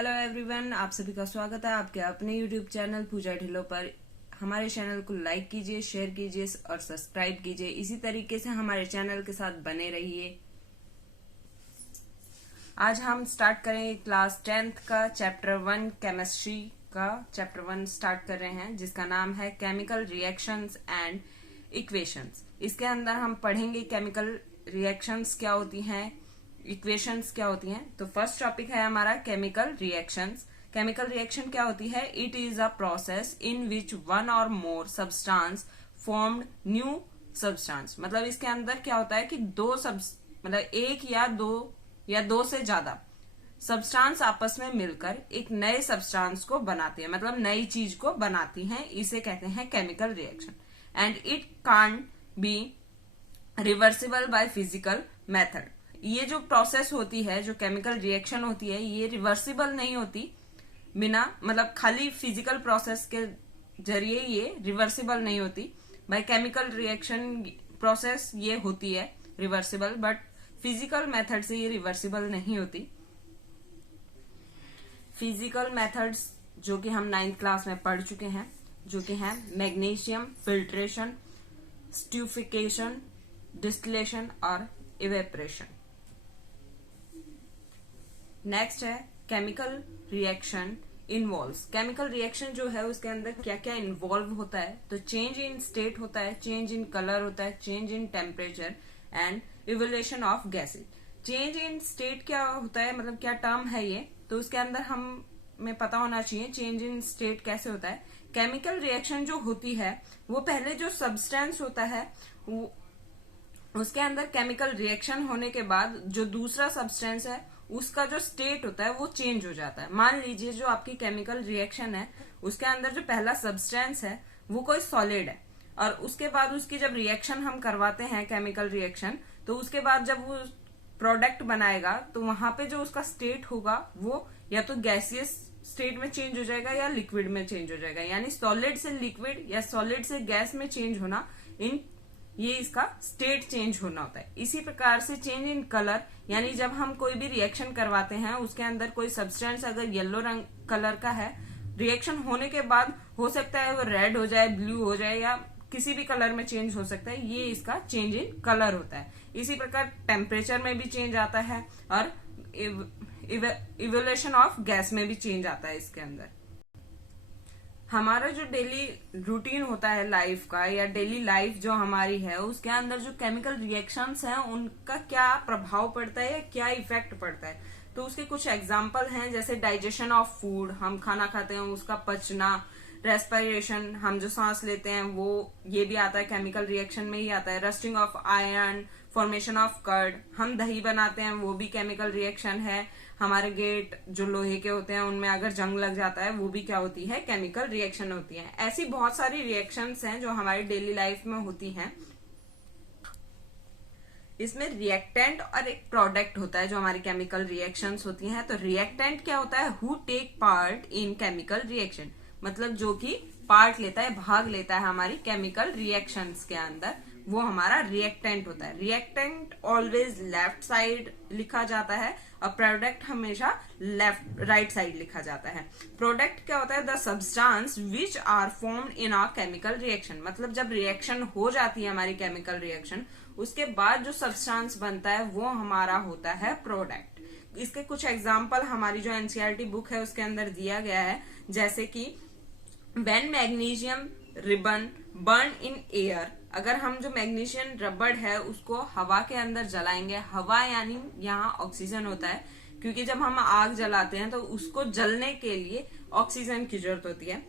Hello everyone, आप सभी का स्वागत है आपके अपने यूट्यूब चैनल पूजा ढिल्लों पर। हमारे चैनल को लाइक कीजिए, शेयर कीजिए और सब्सक्राइब कीजिए। इसी तरीके से हमारे चैनल के साथ बने रहिए। आज हम स्टार्ट करेंगे क्लास 10th का चैप्टर 1 केमिस्ट्री का चैप्टर 1 स्टार्ट कर रहे हैं, जिसका नाम है केमिकल रिएक्शंस एंड इक्वेशंस। इसके अंदर हम पढ़ेंगे केमिकल रिएक्शंस क्या होती हैं, इक्वेशंस क्या होती हैं। तो फर्स्ट टॉपिक है हमारा केमिकल रिएक्शंस। केमिकल रिएक्शन क्या होती है? It is a process in which one or more substance formed new substance. मतलब इसके अंदर क्या होता है कि एक या दो से ज्यादा सब्सटेंस आपस में मिलकर एक नए सब्सटेंस को बनाती है, मतलब नई चीज को बनाती हैं। इसे कहते हैं chemical reaction. And it can't be reversible by physical method. ये जो प्रोसेस होती है, जो केमिकल रिएक्शन होती है, ये रिवर्सिबल नहीं होती बिना, मतलब खाली फिजिकल प्रोसेस के जरिए ये रिवर्सिबल नहीं होती। बाय केमिकल रिएक्शन प्रोसेस ये होती है रिवर्सिबल, बट फिजिकल मेथड से ये रिवर्सिबल नहीं होती। फिजिकल मेथड्स जो कि हम 9th क्लास में पढ़ चुके हैं, जो कि हैं मैग्नीशियम फिल्ट्रेशन, स्ट्यूफिकेशन, डिस्टिलेशन और इवेपरेशन। नेक्स्ट है chemical reaction involves. Chemical reaction जो है उसके अंदर क्या क्या इन्वॉल्व होता है? तो चेंज इन स्टेट होता है, चेंज इन कलर होता है, change in temperature and evolution of gases. Change in state क्या होता है, मतलब क्या टर्म है ये? तो उसके अंदर हमें पता होना चाहिए चेंज इन स्टेट कैसे होता है। केमिकल रिएक्शन जो होती है वो पहले जो सब्सटेंस होता है उसके अंदर केमिकल रिएक्शन होने के बाद जो दूसरा सब्सटेंस है उसका जो स्टेट होता है वो चेंज हो जाता है। मान लीजिए जो आपकी केमिकल रिएक्शन है उसके अंदर जो पहला सब्सटेंस है वो कोई सॉलिड है, और उसके बाद उसकी जब रिएक्शन हम करवाते हैं केमिकल रिएक्शन, तो उसके बाद जब वो प्रोडक्ट बनाएगा तो वहां पे जो उसका स्टेट होगा वो या तो गैसियस स्टेट में चेंज हो जाएगा या लिक्विड में चेंज हो जाएगा। यानी सॉलिड से लिक्विड या सॉलिड से गैस में चेंज होना, ये इसका स्टेट चेंज होना होता है। इसी प्रकार से चेंज इन कलर, यानी जब हम कोई भी रिएक्शन करवाते हैं उसके अंदर कोई सब्सटेंस अगर येलो रंग कलर का है, रिएक्शन होने के बाद हो सकता है वो रेड हो जाए, ब्लू हो जाए या किसी भी कलर में चेंज हो सकता है। ये इसका चेंज इन कलर होता है। इसी प्रकार टेम्परेचर में भी चेंज आता है और इवोल्यूशन ऑफ गैस में भी चेंज आता है। इसके अंदर हमारा जो डेली रूटीन होता है लाइफ का, या डेली लाइफ जो हमारी है उसके अंदर जो केमिकल रिएक्शंस हैं उनका क्या प्रभाव पड़ता है या क्या इफेक्ट पड़ता है। तो उसके कुछ एग्जांपल हैं, जैसे डाइजेशन ऑफ फूड, हम खाना खाते हैं उसका पचना, रेस्पिरेशन, हम जो सांस लेते हैं वो, ये भी आता है केमिकल रिएक्शन में ही आता है। Rusting of iron, formation of curd, हम दही बनाते हैं वो भी केमिकल रिएक्शन है। हमारे गेट जो लोहे के होते हैं उनमें अगर जंग लग जाता है वो भी क्या होती है? केमिकल रिएक्शन होती है। ऐसी बहुत सारी रिएक्शंस हैं जो हमारी डेली लाइफ में होती हैं। इसमें रिएक्टेंट और एक प्रोडक्ट होता है जो हमारी केमिकल रिएक्शंस होती हैं। तो रिएक्टेंट क्या होता है? Who take part in chemical reaction, मतलब जो कि पार्ट लेता है, भाग लेता है हमारी केमिकल रिएक्शंस के अंदर, वो हमारा रिएक्टेंट होता है। रिएक्टेंट ऑलवेज लेफ्ट साइड लिखा जाता है और प्रोडक्ट हमेशा राइट साइड लिखा जाता है। प्रोडक्ट क्या होता है? The substance which are formed in a chemical reaction, मतलब जब रिएक्शन हो जाती है हमारी केमिकल रिएक्शन, उसके बाद जो सब्सटेंस बनता है वो हमारा होता है प्रोडक्ट। इसके कुछ एग्जाम्पल हमारी जो एनसीईआरटी बुक है उसके अंदर दिया गया है, जैसे कि when magnesium ribbon burn in air, अगर हम जो मैग्नीशियम रबड़ है उसको हवा के अंदर जलाएंगे, हवा यानी यहाँ ऑक्सीजन होता है, क्योंकि जब हम आग जलाते हैं तो उसको जलने के लिए ऑक्सीजन की जरूरत होती है।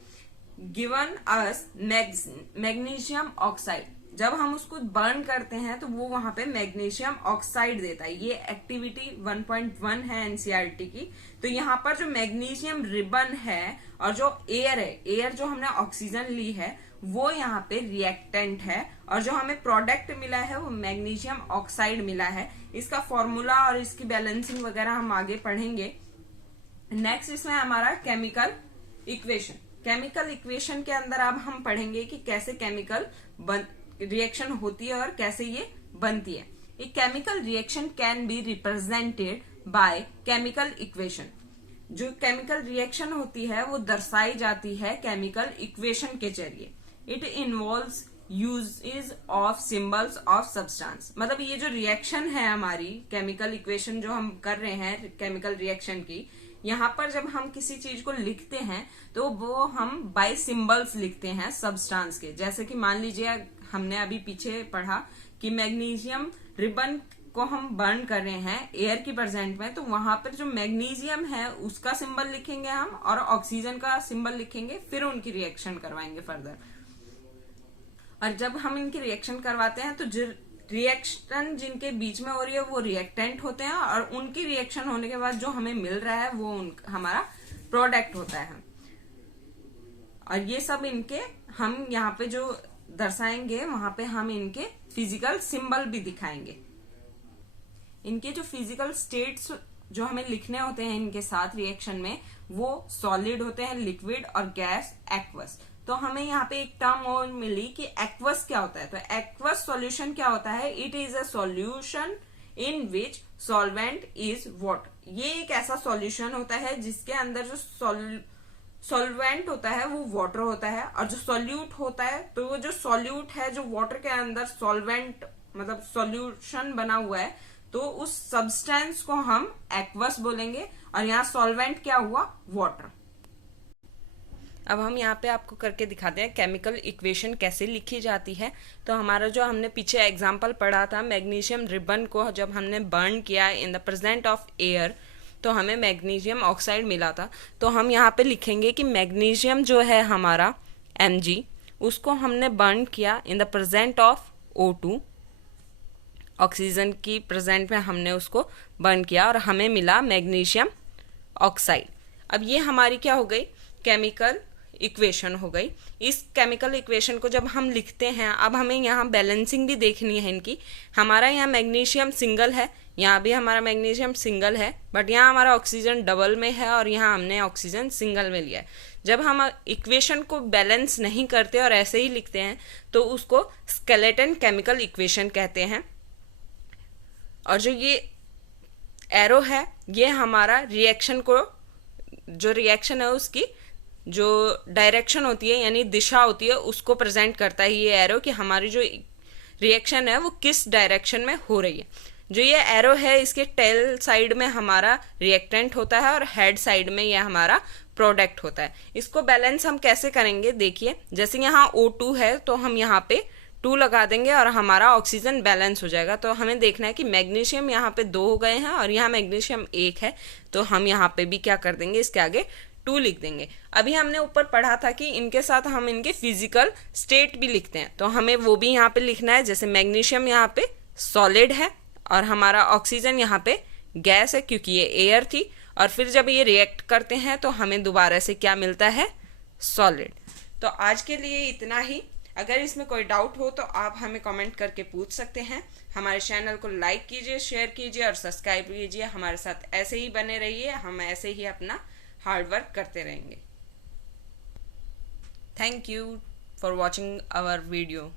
गिवन अस मैग्नीशियम ऑक्साइड, जब हम उसको बर्न करते हैं तो वो वहां पे मैग्नीशियम ऑक्साइड देता है। ये एक्टिविटी 1.1 है एनसीईआरटी की। तो यहाँ पर जो मैग्नीशियम रिबन है और जो एयर है, एयर जो हमने ऑक्सीजन ली है, वो यहाँ पे रिएक्टेंट है, और जो हमें प्रोडक्ट मिला है वो मैग्नीशियम ऑक्साइड मिला है। इसका फॉर्मूला और इसकी बैलेंसिंग वगैरह हम आगे पढ़ेंगे। नेक्स्ट इसमें हमारा केमिकल इक्वेशन। केमिकल इक्वेशन के अंदर अब हम पढ़ेंगे कि कैसे केमिकल रिएक्शन होती है और कैसे ये बनती है। A chemical reaction can be represented by chemical equation. जो केमिकल रिएक्शन होती है वो दर्शाई जाती है केमिकल इक्वेशन के जरिए। It involves uses of symbols of substance. मतलब ये जो रिएक्शन है हमारी केमिकल इक्वेशन जो हम कर रहे हैं केमिकल रिएक्शन की, यहाँ पर जब हम किसी चीज को लिखते हैं तो वो हम बाय सिंबल्स लिखते हैं सब्सटेंस के। जैसे कि मान लीजिए हमने अभी पीछे पढ़ा कि मैग्नीशियम रिबन को हम बर्न कर रहे हैं एयर की प्रेजेंट में, तो वहां पर जो मैग्नीशियम है उसका सिंबल लिखेंगे हम और ऑक्सीजन का सिंबल लिखेंगे, फिर उनकी रिएक्शन करवाएंगे फर्दर। और जब हम इनकी रिएक्शन करवाते हैं तो जो रिएक्शन जिनके बीच में हो रही है वो रिएक्टेंट होते हैं, और उनकी रिएक्शन होने के बाद जो हमें मिल रहा है वो हमारा प्रोडक्ट होता है। और ये सब इनके हम यहाँ पे जो दर्शाएंगे वहां पे हम इनके फिजिकल सिंबल भी दिखाएंगे। इनके जो फिजिकल स्टेट्स जो हमें लिखने होते हैं इनके साथ रिएक्शन में, वो सॉलिड होते हैं, लिक्विड और गैस, एक्वस। तो हमें यहाँ पे एक टर्म और मिली कि एक्वस क्या होता है। तो एक्वस सॉल्यूशन क्या होता है? It is a solution in which solvent is water. ये एक ऐसा सॉल्यूशन होता है जिसके अंदर जो सॉल्वेंट होता है वो वाटर होता है, और जो सॉल्यूट होता है तो वो जो सॉल्यूट है जो वाटर के अंदर सॉल्वेंट मतलब सॉल्यूशन बना हुआ है, तो उस सब्सटेंस को हम एक्वस बोलेंगे। और यहाँ सॉल्वेंट क्या हुआ? वाटर। अब हम यहाँ पे आपको करके दिखाते हैं केमिकल इक्वेशन कैसे लिखी जाती है। तो हमारा जो हमने पीछे एग्जांपल पढ़ा था, मैग्नीशियम रिबन को जब हमने बर्न किया in the present of air तो हमें मैग्नीशियम ऑक्साइड मिला था। तो हम यहाँ पे लिखेंगे कि मैग्नीशियम जो है हमारा Mg, उसको हमने बर्न किया in the present of O2, oxygen की प्रेजेंट में हमने उसको बर्न किया और हमें मिला मैग्नीशियम ऑक्साइड। अब ये हमारी क्या हो गई? केमिकल इक्वेशन हो गई। इस केमिकल इक्वेशन को जब हम लिखते हैं, अब हमें यहाँ बैलेंसिंग भी देखनी है इनकी। हमारा यहाँ मैग्नीशियम सिंगल है, यहाँ भी हमारा मैग्नीशियम सिंगल है, बट यहाँ हमारा ऑक्सीजन डबल में है और यहाँ हमने ऑक्सीजन सिंगल में लिया है। जब हम इक्वेशन को बैलेंस नहीं करते और ऐसे ही लिखते हैं तो उसको स्केलेटन केमिकल इक्वेशन कहते हैं। और जो ये एरो है ये हमारा रिएक्शन को, जो रिएक्शन है उसकी जो डायरेक्शन होती है यानी दिशा होती है उसको प्रेजेंट करता है ये एरो, कि हमारी जो रिएक्शन है वो किस डायरेक्शन में हो रही है। जो ये एरो है इसके टेल साइड में हमारा रिएक्टेंट होता है और हेड साइड में ये हमारा प्रोडक्ट होता है। इसको बैलेंस हम कैसे करेंगे? देखिए, जैसे यहाँ O2 है तो हम यहाँ पे 2 लगा देंगे और हमारा ऑक्सीजन बैलेंस हो जाएगा। तो हमें देखना है कि मैग्नीशियम यहाँ पे 2 हो गए हैं और यहाँ मैग्नीशियम 1 है, तो हम यहाँ पे भी क्या कर देंगे? इसके आगे 2 लिख देंगे। अभी हमने ऊपर पढ़ा था कि इनके साथ हम इनके फिजिकल स्टेट भी लिखते हैं, तो हमें वो भी यहाँ पे लिखना है। जैसे मैग्नीशियम यहाँ पे सॉलिड है और हमारा ऑक्सीजन यहाँ पे गैस है क्योंकि ये एयर थी, और फिर जब ये रिएक्ट करते हैं तो हमें दोबारा से क्या मिलता है? सॉलिड। तो आज के लिए इतना ही। अगर इसमें कोई डाउट हो तो आप हमें कमेंट करके पूछ सकते हैं। हमारे चैनल को लाइक कीजिए, शेयर कीजिए और सब्सक्राइब कीजिए। हमारे साथ ऐसे ही बने रहिए, हम ऐसे ही अपना हार्ड वर्क करते रहेंगे। Thank you for watching our video.